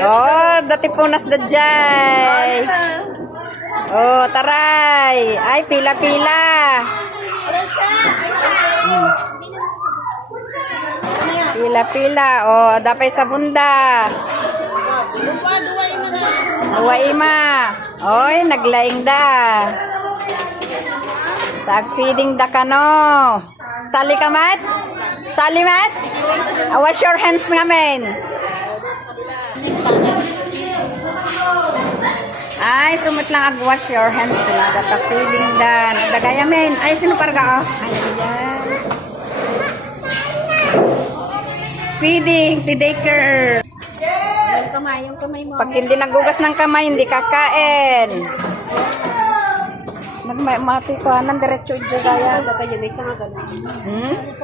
Oh, dati punas da jay. Oh, taray. Ay, pila-pila. Pila-pila. Oh, dapay sa bunda. Duwa-ima. Oy, naglaing da. Tag-feeding da ka, no. Sali ka, Mat? Sali, Mat? Wash your hands ngamen. Ay, sumut lang ag-wash your hands. Tulaga tag-feeding da. Nagdagaya, men. Ay, sino parga, oh? Ay, ayan. Feeding, tidaker. Pag hindi nagugas ng kamay, hindi kakain. Nagmati ko, anong diretso dyan.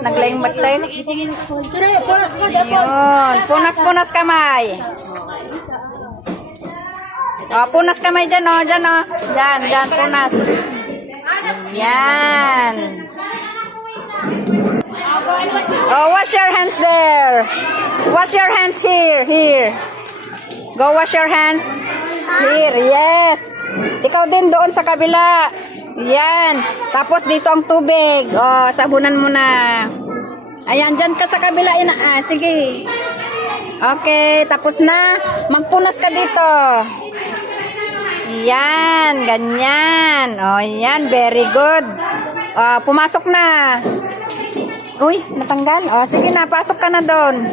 Naglayang matay. Yun. Punas-punas kamay. Oh, punas kamay dyan, oh. Dyan, oh. Dyan, punas. Yan. Oh, wash your hands there. Wash your hands here. Go wash your hands. Here, yes. Ikaw din doon sa kabila. Yan. Tapos dito ang tubig. Oh, sabunan mo na. Ayan, dyan ka sa kabila. Sige. Okay, tapos na. Magpunas ka dito. Yan, ganyan. Oh, yan. Very good. Oh, pumasok na. Uy, natanggal. Oh, sige na, pasok ka na doon.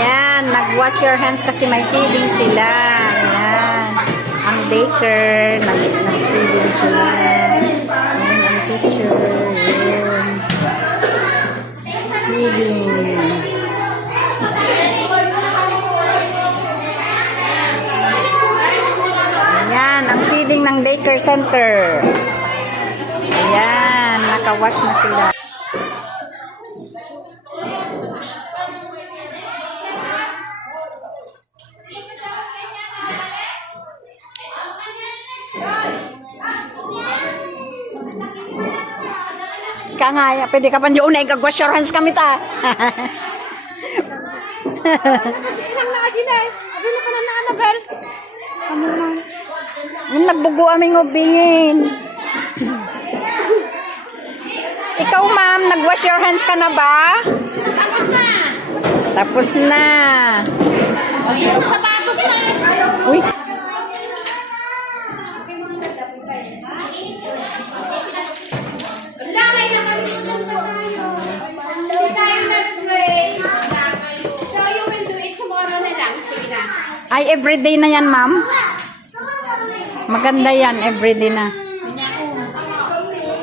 Ayan, nag-wash your hands kasi may feeding sila. Ayan. Ang daycare, nag-feeding sila. Ayan, ang teacher. Ayan. Feeding. Ayan, ang feeding ng daycare center. Ayan, naka-wash na sila. Ka nga, pwede ka pa doon na ikag-wash your hands kami ta. Ilang na agila eh. Abi na ka na naanagal. Ano na? Yung nagbugo aming ubingin. Ikaw, ma'am, nag-wash your hands ka na ba? Tapos na. Tapos na. O, yung sapatos na. Uy. Ay, everyday na yan, ma'am. Maganda yan, everyday na.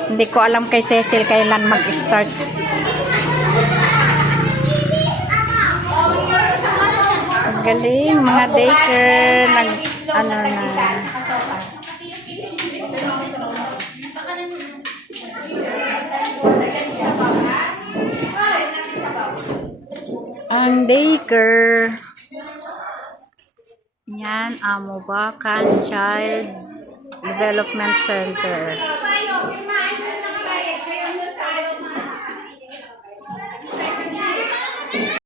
Hindi ko alam kay Cecil kailan mag-start. Galing, mga daycare, ano na. Ang daycare. Yan, Amobakan Child Development Center.